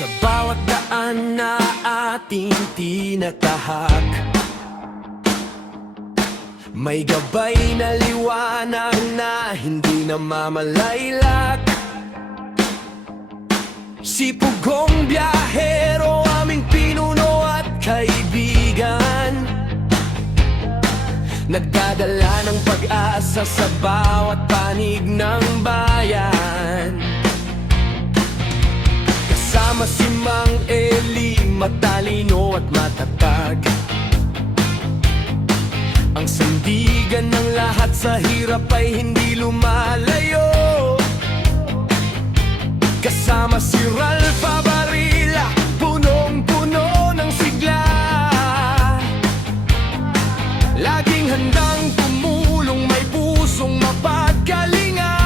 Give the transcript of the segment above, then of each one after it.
Sa bawat daan na ating tinatahak, may gabay na liwanag na hindi namamalaylak. Si Pugong biyahero, aming pinuno at kaibigan, nagdadala ng pag-asa sa bawat panig ng bayan. Kasama si Mang Eli, matalino at matatag, ang sandigan ng lahat sa hirap ay hindi lumalayo. Kasama si Ralpha Barilla, punong-puno ng sigla, laging handang tumulong, may pusong mapagkalinga.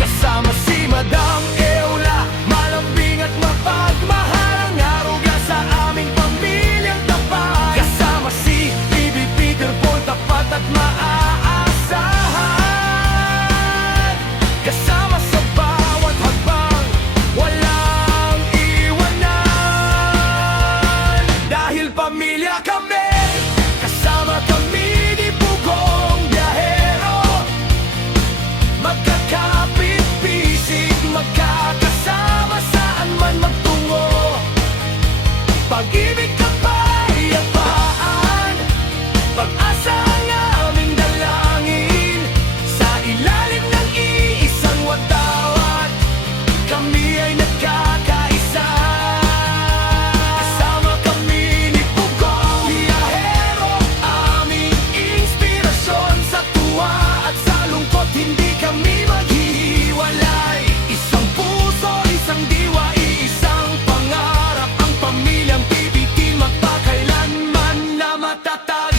Kasama si Madam Eula, malambing at mapagmahal, ang aruga sa aming pamilyang tapat. Kasama si Bibi Peter Paul, tapat at maaasahan. Kasama sa bawat hakbang, walang iwanan. Dahil pamilya kami, kasama kami ni Pugong biyahero, magkakapit-bisig, magkakasama saan man magtungo. Pag-ibig, kapayapaan, pag-asa ang aming dalangin. Sa ilalim ng iisang watawat, kami ay nagkakaisa. Kasama kami ni Pugong biyahero, aming inspirasyon sa tuwa at sa lungkot, hindi kami maghihiwalay. Isang puso, isang diwa, iisang pangarap, ang pamilyang PBT, magpakailanman na matatag.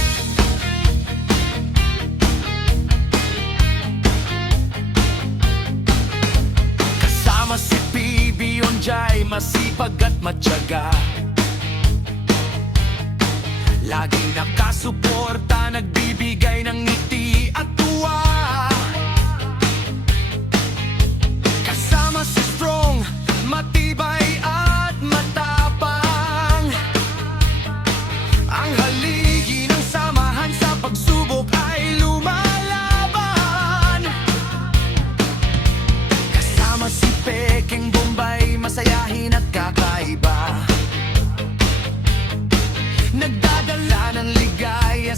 Kasama si PB Onjay, masipag at matyaga, laging nakasuporta, nagbibigay ng ngiti at tuwa. Kasama si Strong, matibay at matapang, ang haligi ng samahan sa pagsubok ay lumalaban. Kasama si Peking Bombay, masayahin at kakaiba, nagdadala ng ligaya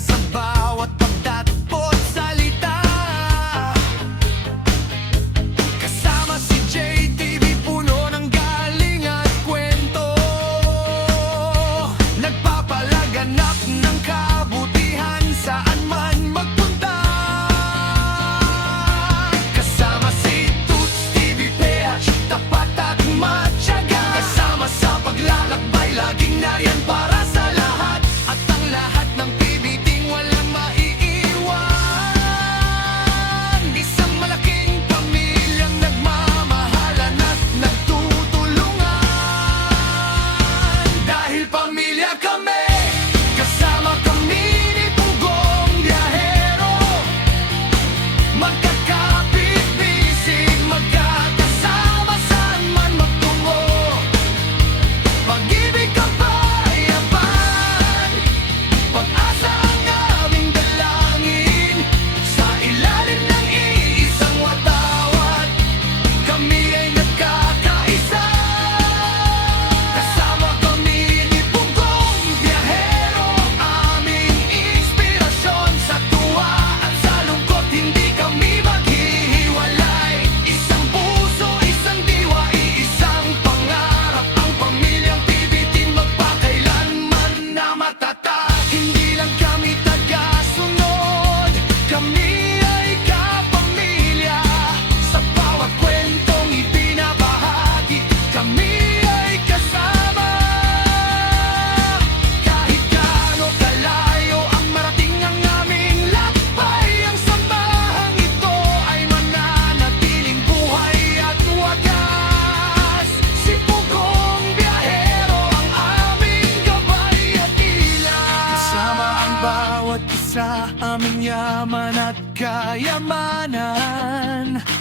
aming yaman at kayamanan.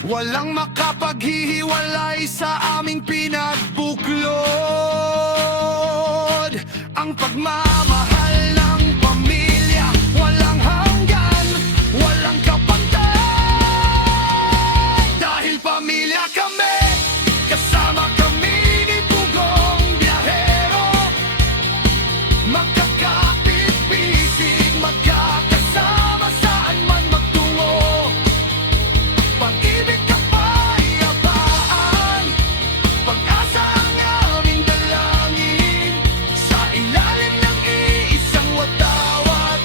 Walang makapaghihiwalay sa aming pinagbuklod. Ang pagmamahal ng pamilya, walang hanggan, walang kapantay. Dahil pamilya kami, kasama kami ni Pugong Biyahero. Magkakapit-bisig, magkakasama saan man magtungo. Pag-ibig, kapayapaan, pag-asa ang aming dalangin. Sa ilalim ng iisang watawat,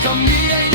kami ay